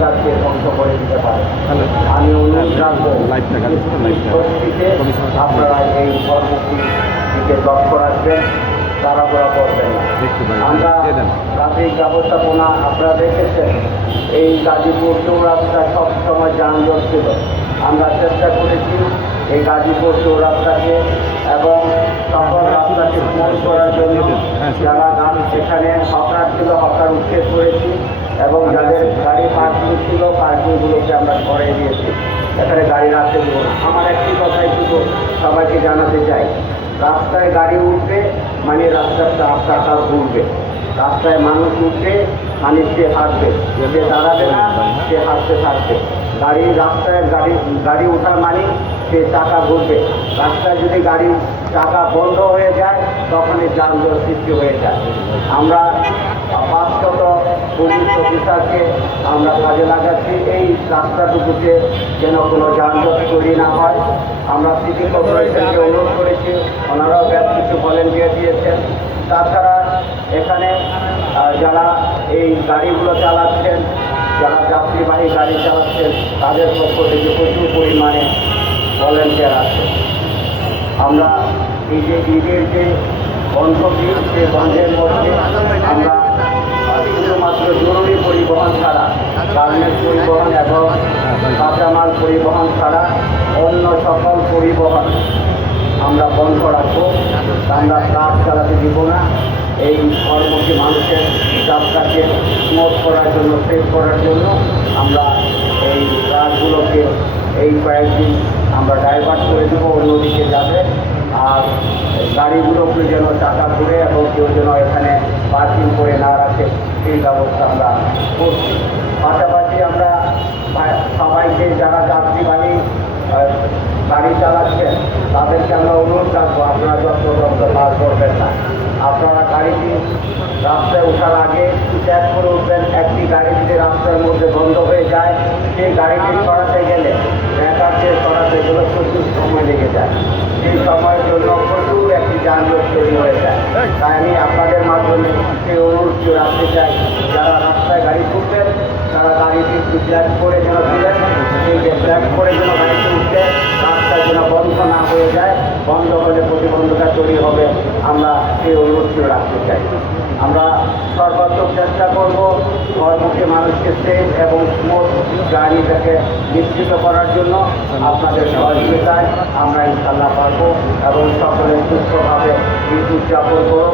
কাজকে ধ্বংস করে দিতে পারে আমি অনুরোধ রাখব আপনারা এই কর্মসূচির দিকে লক্ষ্য রাখবেন তাড়াহুড়া করবেন আমরা ট্রাফিক ব্যবস্থাপনা আপনারা দেখেছেন এই গাজীপুর চৌরাস্তা সব সময় যানজট ছিল আমরা চেষ্টা করেছি এই গাজীপুর চৌরাস্তাকে এবং সকল রাস্তাকে স্মল করার জন্য যারা গান সেখানে হকার ছিল হকার উচ্ছেদ করেছি এবং যাদের গাড়ি পার্কিং ছিল, পার্কিংগুলোকে আমরা করে দিয়েছি এখানে গাড়ি রাখতে দেবো আমার একটি কথাই শুধু সবাইকে জানাতে চাই। রাস্তায় গাড়ি উঠবে মানে রাস্তার চাকা ঘুরবে। রাস্তায় মানুষ উঠবে মানে সে হাঁটবে। সে দাঁড়াবে না, সে হাঁটতে থাকবে। গাড়ি, রাস্তায় গাড়ি গাড়ি ওঠা মানে সে চাকা ঘুরবে। রাস্তায় যদি গাড়ি চাকা বন্ধ হয়ে যায় তখন এই যানজট সৃষ্টি হয়ে যায়। আমরা পাঁচশত পুলিশ অফিসারকে আমরা কাজে লাগাচ্ছি। এই রাস্তাটুকুতে যেন কোনো যানজট তৈরি না হয়। আমরা সিটি কর্পোরেশনকে অনুরোধ করেছি। ওনারাও বেশ কিছু ভলেন্টিয়ার দিয়েছেন। তাছাড়া এখানে যারা এই গাড়িগুলো চালাচ্ছেন, যারা যাত্রীবাহী গাড়ি চালাচ্ছেন, তাদের পক্ষ থেকে প্রচুর পরিমাণে ভলেন্টিয়ার আছে। আমরা এই যে ঈদের যে বন্ধটি সে বন্ধের মধ্যে আমরা জরুরি পরিবহন ছাড়া গার্মেন্টস পরিবহন এবং কাঁচামাল পরিবহন ছাড়া অন্য সকল পরিবহন আমরা বন্ধ রাখব। আমরা কাজ চালাতে দিব না। এই কর্মটি মানুষের যাত্রাকে স্মুথ করার জন্য সেভ করার জন্য আমরা এই কাজগুলোকে এই কয়েকদিন আমরা ডাইভার্ট করে দেবো, অন্যদিকে যাবে। আর গাড়িগুলোকে যেন চাকা ঘুরে এবং কেউ যেন এখানে পার্কিং করে না রাখে সেই ব্যবস্থা আমরা করছি। পাশাপাশি আমরা সবাইকে যারা যাত্রীবাহী গাড়ি চালাচ্ছেন, তাদেরকে আমরা অনুরোধ রাখব, আপনারা যত্রতন্ত্র পার করবেন না। আপনারা গাড়িটি রাস্তায় ওঠার আগে ত্যাগ করে উঠবেন, একটি গাড়ি যদি রাস্তার মধ্যে বন্ধ হয়ে যায়, সেই গাড়িটি সরাতে গেলে ব্যাটারকে সরাতে গেলে প্রচুর সময় লেগে যায়। সেই সময়ের জন্য প্রচুর একটি যানজট তৈরি হয়ে যায়। তাই আমি সেই অনুরোধটি রাখতে চাই যারা রাস্তায় গাড়ি তুলবেন তারা গাড়িটি একটু ব্ল্যাক করে যেন দিলেন সেই ব্ল্যাক করে যেন গাড়িটি উঠতে রাস্তা যেন বন্ধ না হয়ে যায়, বন্ধ হলে প্রতিবন্ধকতা তৈরি হবে। আমরা সেই অনুরোধটি রাখতে চাই। আমরা সর্বাত্মক চেষ্টা করব ঘরমুখী মানুষকে সেফ এবং স্মুথ গাড়িটাকে নিশ্চিত করার জন্য। আপনাদের সহযোগিতায় আমরা ইনশাল্লাহ পারব এবং সকলে সুস্থভাবে ঈদ উদযাপন করো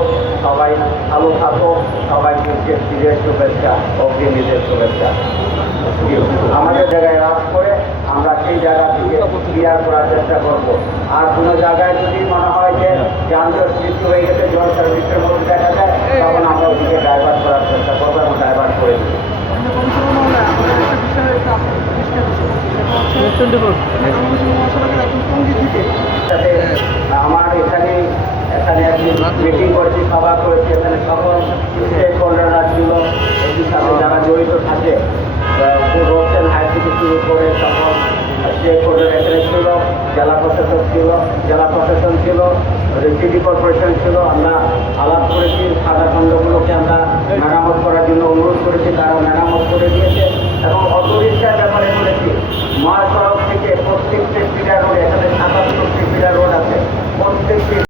সবাই ভালো থাকো সবাইকে ঈদের শুভেচ্ছা অগ্রিমীদের শুভেচ্ছা। আমাদের জায়গায় রাত করে আমরা সেই জায়গা থেকে ক্লিয়ার করার চেষ্টা করব। আর কোনো জায়গায় যদি মনে হয় যে যানজট সৃষ্টি হয়ে গেছে জল সার্ভিসের মধ্যে দেখা যায় তখন আমরা ওদিকে ড্রাইভার করার চেষ্টা করব এবং ড্রাইভার করে দিই সাথে আমার এখানে এখানে একটি মিটিং করেছি, সভা করেছি, এখানে সকল স্টেক হোল্ডাররা ছিল এটির সাথে যারা জড়িত থাকে রোডসেল হাই থেকে শুরু করে সকল স্টেক হোল্ডার এখানে ছিল, জেলা প্রশাসন ছিল, জেলা প্রশাসন ছিল সিটি কর্পোরেশন ছিল, আমরা আলাপ করেছি, সাদা খণ্ডগুলোকে আমরা মেরামত